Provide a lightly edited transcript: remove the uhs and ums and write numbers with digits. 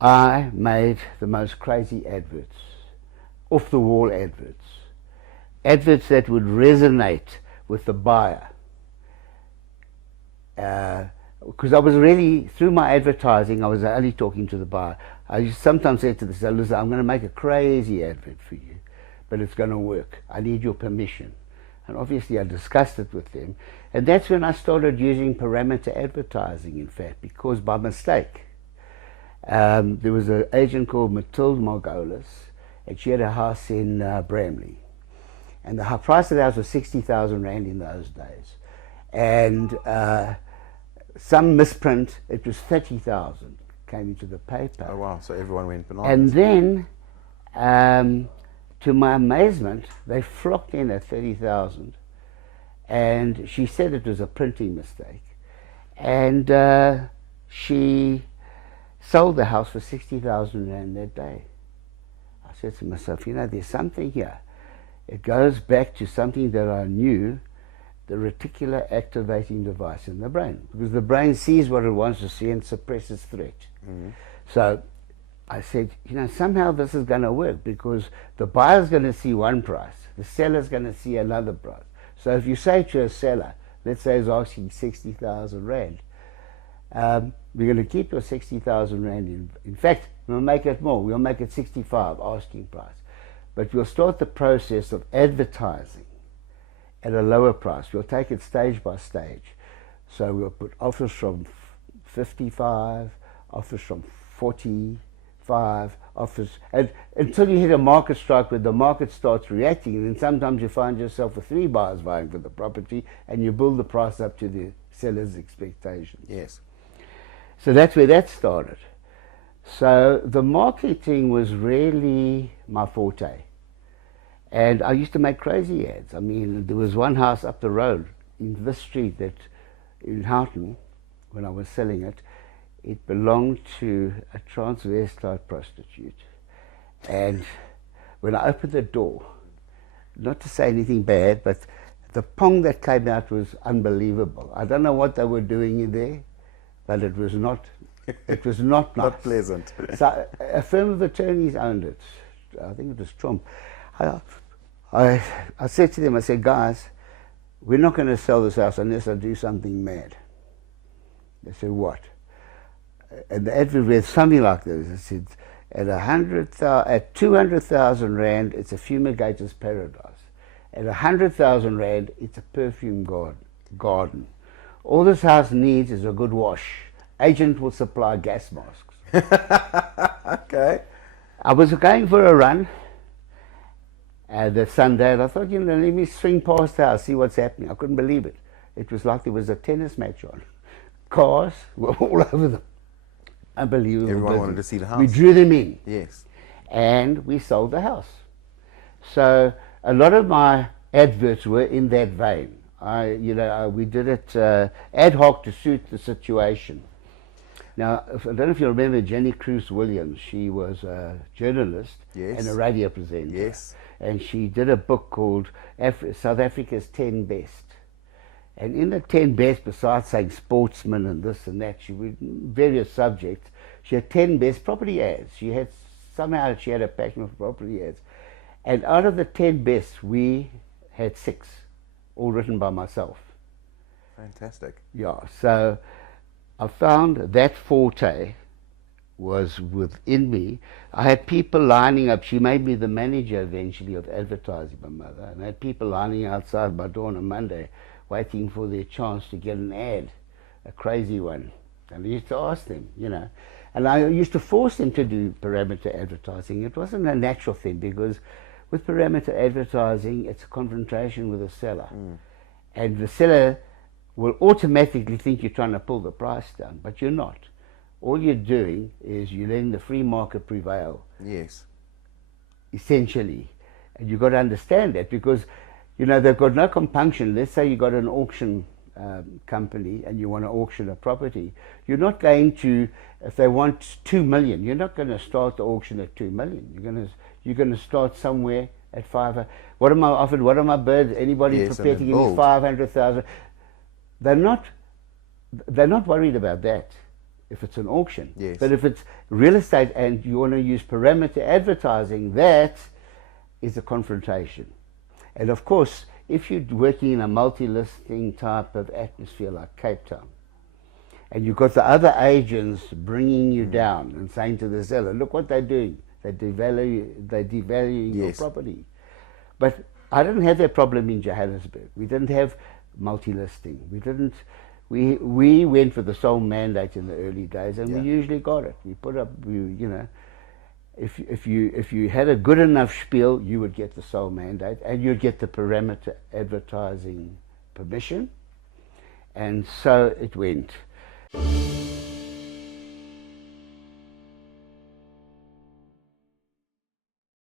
I made the most crazy adverts, off the wall adverts, adverts that would resonate with the buyer. Because I was really, through my advertising, I was only talking to the buyer. I used to sometimes say to the seller, listen, I'm going to make a crazy advert for you, but it's going to work. I need your permission. And obviously I discussed it with them. And that's when I started using parameter advertising, in fact, because by mistake, there was an agent called Matilde Margolis, and she had a house in Bramley. And the price of the house was 60,000 Rand in those days. And some misprint, it was 30,000, came into the paper. Oh wow, so everyone went bananas. And then, to my amazement, they flocked in at 30,000. And she said it was a printing mistake. And she sold the house for 60,000 Rand that day. I said to myself, you know, there's something here. It goes back to something that I knew, the reticular activating device in the brain, because the brain sees what it wants to see and suppresses threat. So I said, you know, somehow this is going to work, because the buyer's going to see one price, the seller's going to see another price. So if you say to a seller, let's say he's asking 60,000 Rand, we're going to keep your 60,000 Rand. In fact, we'll make it more. We'll make it 65 asking price. But we'll start the process of advertising at a lower price. We'll take it stage by stage. So we'll put offers from 55, offers from 45, offers, and until you hit a market strike where the market starts reacting, and then sometimes you find yourself with 3 buyers vying for the property, and you build the price up to the seller's expectations. Yes. So that's where that started. So the marketing was really my forte. And I used to make crazy ads. I mean, there was one house up the road in this street that, in Houghton, when I was selling it, it belonged to a transvestite prostitute. And when I opened the door, not to say anything bad, but the pong that came out was unbelievable. I don't know what they were doing in there, but it was not nice. Not pleasant. So a firm of attorneys owned it. I think it was Trump. I said to them, I said, guys, we're not going to sell this house unless I do something mad. They said, what? And the advert read something like this. It said, at 200,000 Rand, it's a fumigator's paradise. At 100,000 Rand, it's a perfume garden. All this house needs is a good wash. Agent will supply gas masks. Okay. I was going for a run that Sunday, and I thought, you know, let me swing past the house, see what's happening. I couldn't believe it. It was like there was a tennis match on. Cars were all over them. Unbelievable. Everyone wanted to see the house. We drew them in. Yes. And we sold the house. So a lot of my adverts were in that vein. We did it ad hoc to suit the situation. Now, I don't know if you remember Jenny Cruz Williams. She was a journalist and a radio presenter. Yes. And she did a book called South Africa's 10 Best. And in the 10 best, besides saying sportsmen and this and that, she would various subjects. She had 10 best property ads. Somehow she had a passion for property ads. And out of the 10 best, we had 6, all written by myself. Fantastic. Yeah, so I found that forte was within me. I had people lining up. She made me the manager eventually of advertising, my mother. And I had people lining outside my door on a Monday waiting for their chance to get an ad, a crazy one. And I used to ask them, you know. And I used to force them to do parameter advertising. It wasn't a natural thing, because with parameter advertising, it's a confrontation with the seller. And the seller will automatically think you're trying to pull the price down, but you're not. All you're doing is you're letting the free market prevail. Yes. Essentially. And you've got to understand that, because you know, they've got no compunction. Let's say you've got an auction company and you want to auction a property. You're not going to, if they want 2 million, you're not going to start the auction at 2 million. You're going to start somewhere at 500. What am I offered? What am I bid? Anybody prepared to give me 500,000? They're not worried about that. if it's an auction. Yes. But if it's real estate and you want to use parameter advertising, that is a confrontation. And of course, if you're working in a multi-listing type of atmosphere like Cape Town, and you've got the other agents bringing you down and saying to the seller, look what they're doing, they're devaluing your Yes. property. But I didn't have that problem in Johannesburg. We didn't have multi-listing. We went for the sole mandate in the early days, and Yeah. we usually got it. We put up, you know, if you had a good enough spiel, you would get the sole mandate, and you'd get the parameter advertising permission, and so it went.